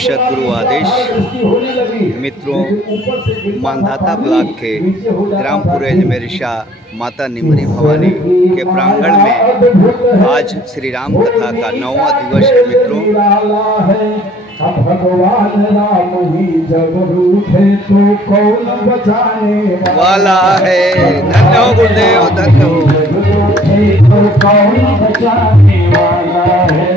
सदगुरु आदेश मित्रों, मांधाता ब्लॉक के ग्रामपुर अजमेरिशा माता निमरी भवानी के प्रांगण में आज श्री राम कथा का 9वां दिवस है। मित्रों, भगवान राम ही जब रूठे तो कौन बचाने वाला है। धन्य हो गुरुदेव, धन्य हो। तो कौन बचाने वाला है।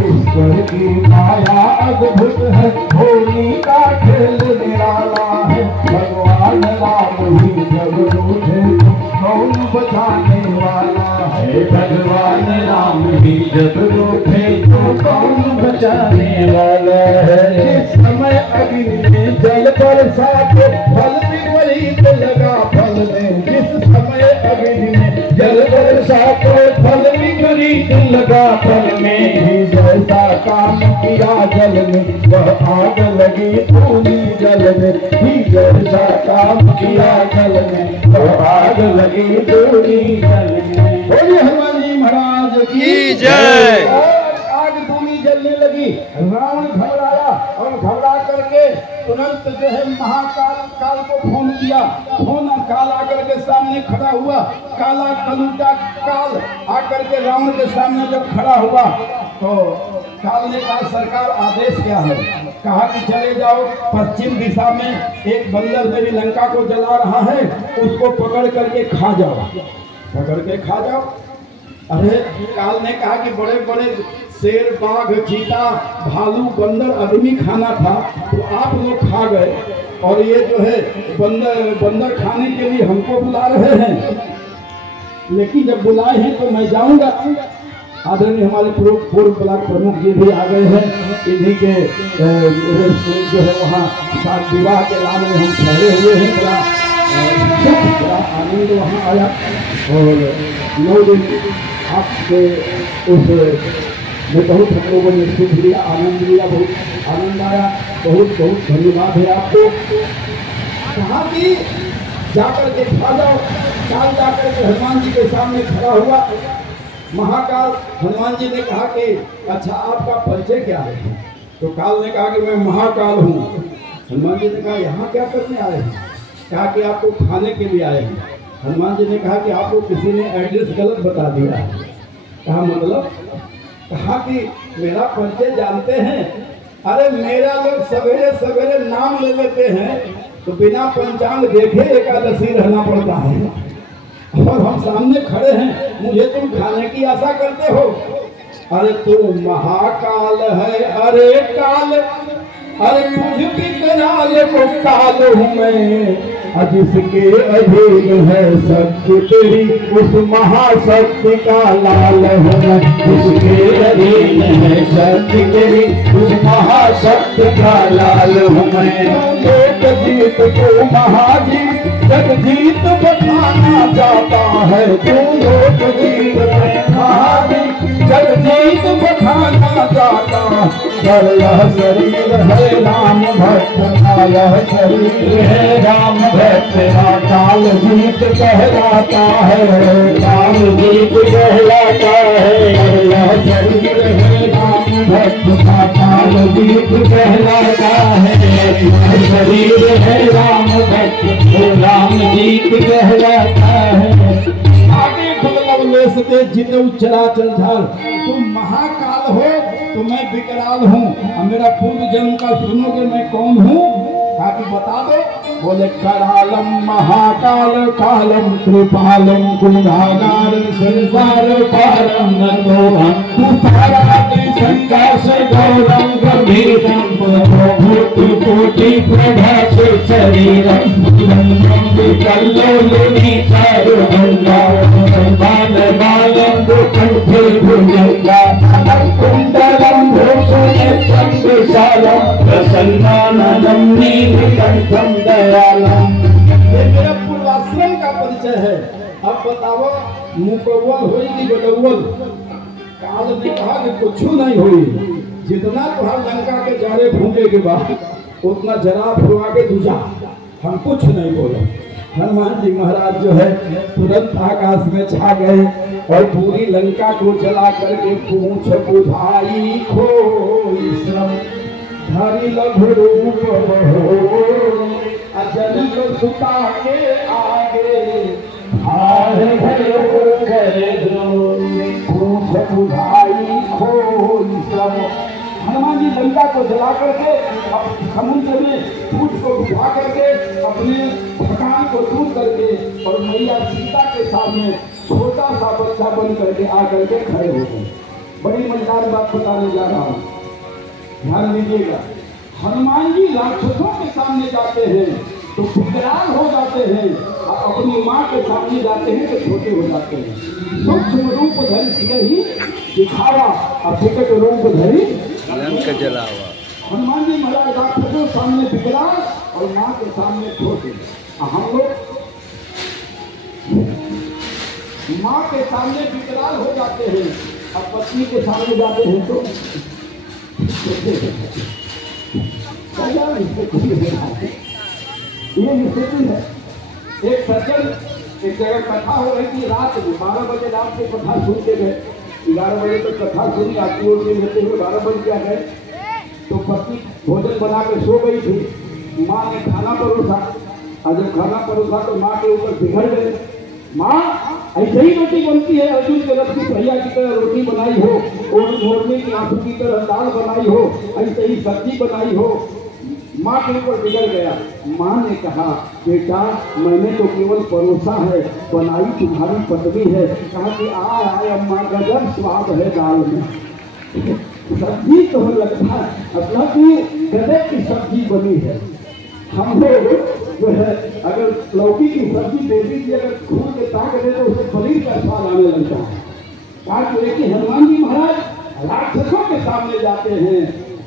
ईश्वर की माया अद्भुत है, होली का खेल निराला है। भगवान राम ही जब रूठे तो कौन बचाने वाला है। भगवान राम ही जब रूठे तो कौन बचाने वाला है। जिस समय अग्नि में जल बरसाते फल विपरीत लगा फल में। जिस समय अग्नि में जल बरसाते फल विपरीत लगा फल में। ही जैसा काम किया जल में वह आग लगी पूरी जल में। ही जैसा काम किया जल में वह आग लगी पूरी जल में। बोलिए हनुमान जी महाराज की जय। जलने लगी, रावण घबराया और घबरा करके तुरंत जो है महाकाल को फोन किया। फोन काल आकर के सामने खड़ा हुआ। काला कलूटा काल आकर के रावण के सामने जब खड़ा हुआ तो काल ने कहा, सरकार आदेश क्या है। कहा कि चले जाओ पश्चिम दिशा में एक बंदर मेरी लंका को जला रहा है, उसको पकड़ करके खा जाओ, पकड़ के खा जाओ। अरे काल ने कहा कि बड़े बड़े शेर, बाघ, चीता, भालू, बंदर आदमी खाना था तो आप लोग खा गए, और ये जो है बंदर खाने के लिए हमको बुला रहे हैं। लेकिन जब बुलाए हैं तो मैं जाऊंगा। आदरणीय हमारे पूर्व ब्लॉक प्रमुख जी भी आ गए हैं। इन्हीं के जो है वहाँ साथ विवाह के लाभ में हम ठहरे हुए हैं। बड़ा आनंद वहाँ आया और 9 दिन आपके उस में बहुत हम लोगों ने सुख लिया, आनंद लिया, बहुत आनंद आया। बहुत बहुत धन्यवाद है आपको। कहा कि जाकर के खा जाओ। काल जाकर के हनुमान जी के सामने खड़ा हुआ। महाकाल हनुमान जी ने कहा कि अच्छा आपका परिचय क्या है। तो काल ने कहा कि मैं महाकाल हूँ। हनुमान जी ने कहा यहाँ क्या करने आए हैं। कहा कि आपको खाने के लिए आए हैं। हनुमान जी ने कहा कि आपको किसी ने एड्रेस गलत बता दिया है। कहा मतलब। कहा कि मेरा परिचय जानते हैं। अरे मेरा लोग सवेरे सवेरे नाम ले लेते हैं तो बिना पंचांग देखे एकादशी रहना पड़ता है, और हम सामने खड़े हैं, मुझे तुम खाने की आशा करते हो। अरे तू महाकाल है। अरे काल, अरे तुझ भी कराल को काल हूँ मैं। जिसके अधीन है शक्ति तेरी उस महाशक्ति का लाल हूँ मैं। जिसके अधीन है शक्ति तेरी उस महाशक्ति का लाल हूँ मैं। लोक जीत को महाजीत जगजीत बताना चाहता है। तू लोक जीत महाजीत जगजीत बताना चाहता। यह शरीर है राम भक्त का, यह शरीर है राम भक्त का। काल जीत कहलाता है, काल जीत कहलाता है। यह शरीर है राम भक्त का, काल जीत कहलाता है। यह शरीर है राम भक्त को, राम जीत कहलाता है। आगे फलवलेश के जितु चराचर झाल। तुम महाकाल हो तो मैं विकराल हूँ। मेरा पूर्व जन्म का सुनोगे मैं कौन हूँ। ताकि बता दो। बोले करालम महाकाल कालम कृपालम गुणागार संसार पारम नंदोहम। शंका से गौरम गंभीरम भूति कोटि प्रभा से शरीरम। विकल्लोलिनी चारु गंगा बाल बालम कंठे भुजंगा। कुंडलम भूषणेत्रम विशालम प्रसन्नानंदम नीलकंठम दयालम। ये मेरा पूर्वाश्रम का परिचय है। अब बताओ मुकव्वल हुई कि गडव्वल। काल ने कहा कि कुछ नहीं हुई। जितना तुहार लंका के जारे फूके के बाद उतना जरा फुआ के दूजा, हम कुछ नहीं बोले। हनुमान जी महाराज जो है तुरंत आकाश में छा गए और पूरी लंका को जला करके पूछ बुझाई खोई श्रम। हरि लघु रूप अजल सुता के आगे हार भयो करे पूछ बुझाई खोई सब। हनुमान जी लंका को जला करके समुद्र में पूछ को बुझा करके अपने थकान को दूर करके और मैया सीता के सामने छोटा सा बच्चा बन करके आकर के खड़े हो गए। बड़ी मजेदार बात बताने जा रहा हूँ, ध्यान दीजिएगा। हनुमान जी राक्षसों के सामने जाते हैं तो विकराल हो जाते हैं और अपनी माँ के सामने जाते हैं तो छोटे हो जाते हैं। सूक्ष्म रूप धरि ही दिखावा और विकट रूप धरि लंक जलावा। हनुमान जी महाराज राक्षसों के सामने विकराल और माँ के सामने छोटे। हम लोग माँ के सामने विकराल हो जाते हैं और पत्नी के सामने जाते हैं तो ये स्थिति है। एक सज्जन एक जगह कथा हो रही थी, रात में 12 बजे रात को कथा सुन के गए। 11 बजे तक कथा सुनी, आरती उड़ती रहते हुए 12 बज गया गए तो पत्नी भोजन बना के सो गई थी। माँ ने खाना परोसा और जब खाना परोसा तो माँ के ऊपर बिगड़ गए। माँ ऐसे ही रोटी बनती है, अर्जुन के रथ की पहिया की तरह रोटी बनाई हो और मोरनी की आंसू की तरह दाल बनाई हो, ऐसे ही सब्जी बनाई हो। माँ के ऊपर बिगड़ गया। माँ ने कहा बेटा मैंने तो केवल परोसा है, बनाई तुम्हारी पत्नी है। कहा कि आय अम्मा गजब स्वाद है दाल में। सब्जी तो लगता है मतलब कि गजब की सब्जी बनी है। हम लोग जो है अगर लौकी की सब्जी देवी की अगर खोल के ताक दे तो उसे पनीर का स्वाद आने लगता है। कहा कि हनुमान जी महाराज राक्षसों के सामने जाते हैं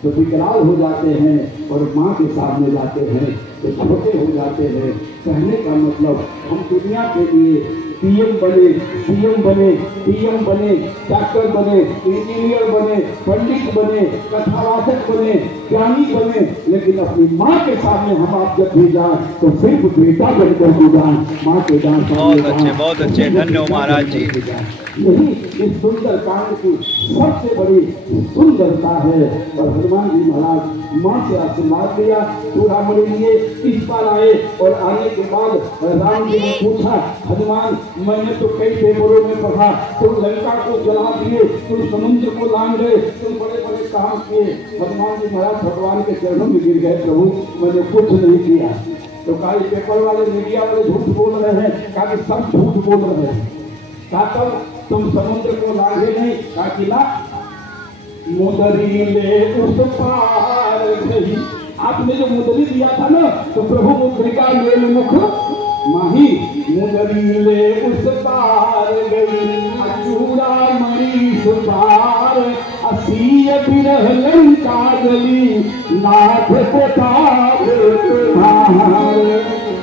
तो विकराल हो जाते हैं और माँ के सामने जाते हैं तो छोटे हो जाते हैं। कहने का मतलब हम दुनिया के लिए पीएम बने, सीएम बने, पीएम बने, डॉक्टर बने, इंजीनियर बने, पंडित बने, कथावाचक बने, ज्ञानी बने, लेकिन अपनी माँ के सामने हम आप जब भी जाए तो सिर्फ बेटा बनकर भी जाए। माँ के जान बहुत अच्छे धन्यवाद महाराज जी। यही इस सुंदर कांड की सबसे बड़ी सुंदरता है। और हनुमान जी महाराज माँ से आशीर्वाद लिया, चूड़ामणि लिए, इस पर आए और आने के बाद राम जी ने पूछा हनुमान मैंने तो कई पेपरों में पढ़ा, तुम लंका को जला दिए, तुम समुद्र को लांग गए, तुम बड़े बड़े काम किए। हनुमान जी महाराज भगवान के चरणों में गिर गए, प्रभु मैंने कुछ नहीं किया। तो कहा पेपर वाले मीडिया वाले झूठ बोल रहे हैं, कहा कि सब झूठ बोल रहे हैं। कहा तब तुम समुद्र को लांघे नहीं, कहा कि ना मुदरी ले उस पार गई। आपने जो मुदरी दिया था ना तो प्रभु मुद्रिका मेल मुख माही मुदरी ले उस पार गई। चूड़ामणि सुपार असीय बिरह लंका जली नाथ प्रताप तुम्हारे।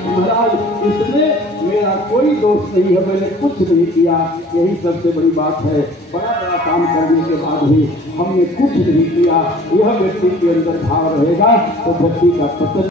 महाराज इसमें मेरा कोई दोष नहीं है, मैंने कुछ नहीं किया, यही सबसे बड़ी बात है। बड़ा बड़ा काम करने के बाद भी हमने कुछ नहीं किया, यह व्यक्ति के अंदर भाव रहेगा तो व्यक्ति का पतन